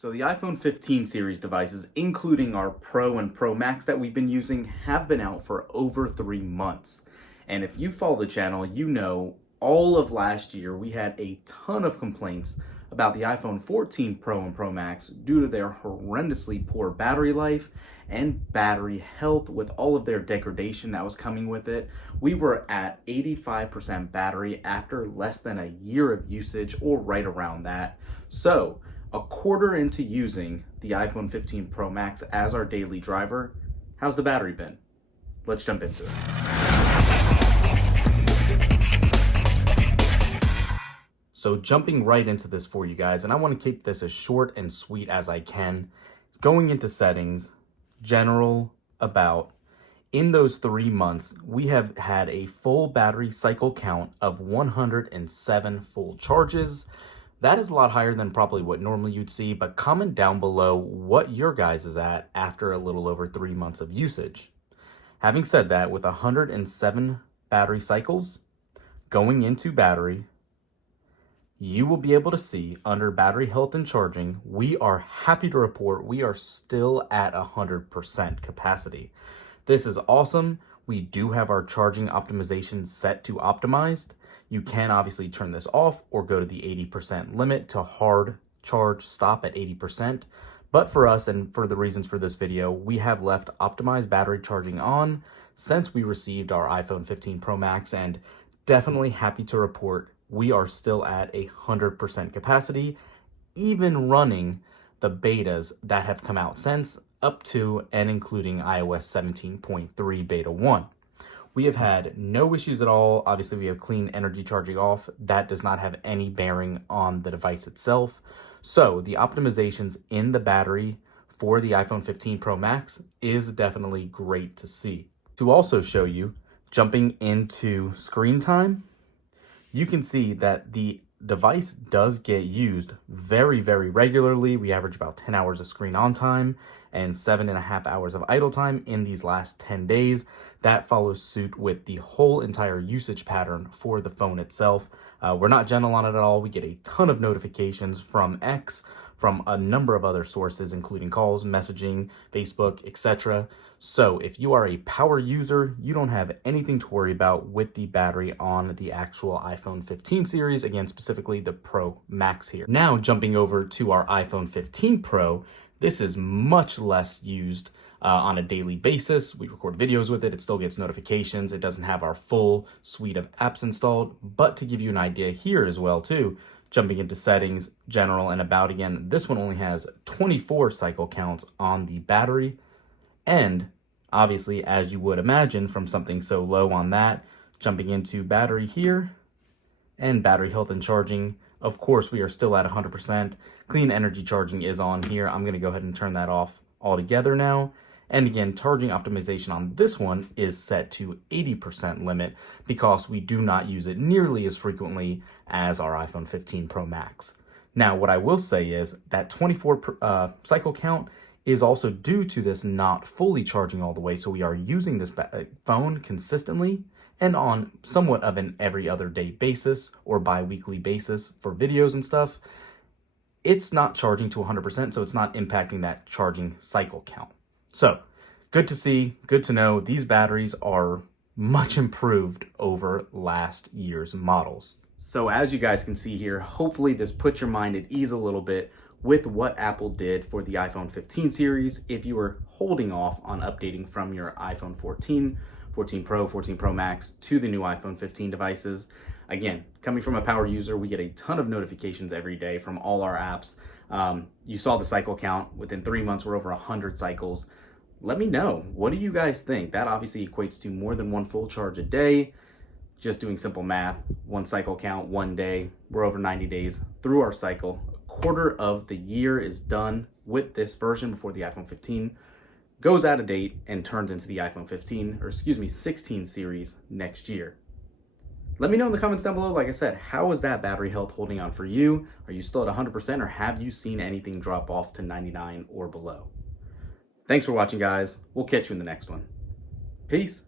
So the iPhone 15 series devices, including our Pro and Pro Max that we've been using, have been out for over 3 months. And if you follow the channel, you know all of last year we had a ton of complaints about the iPhone 14 Pro and Pro Max due to their horrendously poor battery life and battery health with all of their degradation that was coming with it. We were at 85% battery after less than a year of usage, or right around that. So a quarter into using the iPhone 15 Pro Max as our daily driver, how's the battery been? Let's jump into it. So jumping right into this for you guys, and I want to keep this as short and sweet as I can. Going into settings, general, about, in those 3 months, we have had a full battery cycle count of 107 full charges. That is a lot higher than probably what normally you'd see, but comment down below what your guys is at after a little over 3 months of usage. Having said that, with 107 battery cycles, going into battery, you will be able to see under battery health and charging, we are happy to report we are still at 100% capacity. This is awesome. We do have our charging optimization set to optimized. You can obviously turn this off or go to the 80% limit to hard charge stop at 80%. But for us, and for the reasons for this video, we have left optimized battery charging on since we received our iPhone 15 Pro Max, and definitely happy to report we are still at 100% capacity, even running the betas that have come out since, up to and including iOS 17.3 beta 1. We have had no issues at all. Obviously, we have clean energy charging off. That does not have any bearing on the device itself. So the optimizations in the battery for the iPhone 15 Pro Max is definitely great to see. To also show you, jumping into screen time, you can see that the device does get used very, very regularly. We average about 10 hours of screen on time and 7.5 hours of idle time in these last 10 days. That follows suit with the whole entire usage pattern for the phone itself. We're not gentle on it at all. We get a ton of notifications from X, from a number of other sources, including calls, messaging, Facebook, etc. So if you are a power user, you don't have anything to worry about with the battery on the actual iPhone 15 series, again, specifically the Pro Max here. Now jumping over to our iPhone 15 Pro, this is much less used on a daily basis. We record videos with it. It still gets notifications. It doesn't have our full suite of apps installed, but to give you an idea here as well too, jumping into settings, general, and about again, this one only has 24 cycle counts on the battery. And obviously, as you would imagine from something so low on that, jumping into battery here and battery health and charging, of course, we are still at 100%. Clean energy charging is on here. I'm going to go ahead and turn that off altogether now. And again, charging optimization on this one is set to 80% limit because we do not use it nearly as frequently as our iPhone 15 Pro Max. Now, what I will say is that 24 cycle count is also due to this not fully charging all the way. So we are using this phone consistently and on somewhat of an every other day basis or bi-weekly basis for videos and stuff. It's not charging to 100%, so it's not impacting that charging cycle count. So good to see, good to know. These batteries are much improved over last year's models. So as you guys can see here, hopefully this puts your mind at ease a little bit with what Apple did for the iPhone 15 series if you were holding off on updating from your iPhone 14, 14 Pro, 14 Pro Max to the new iPhone 15 devices. Again, coming from a power user, we get a ton of notifications every day from all our apps. You saw the cycle count. Within 3 months, we're over 100 cycles. Let me know. What do you guys think? That obviously equates to more than one full charge a day. Just doing simple math, one cycle count, 1 day. We're over 90 days through our cycle. A quarter of the year is done with this version before the iPhone 15 goes out of date and turns into the iPhone 16 series next year. Let me know in the comments down below, like I said, how is that battery health holding on for you? Are you still at 100% or have you seen anything drop off to 99 or below? Thanks for watching, guys. We'll catch you in the next one. Peace.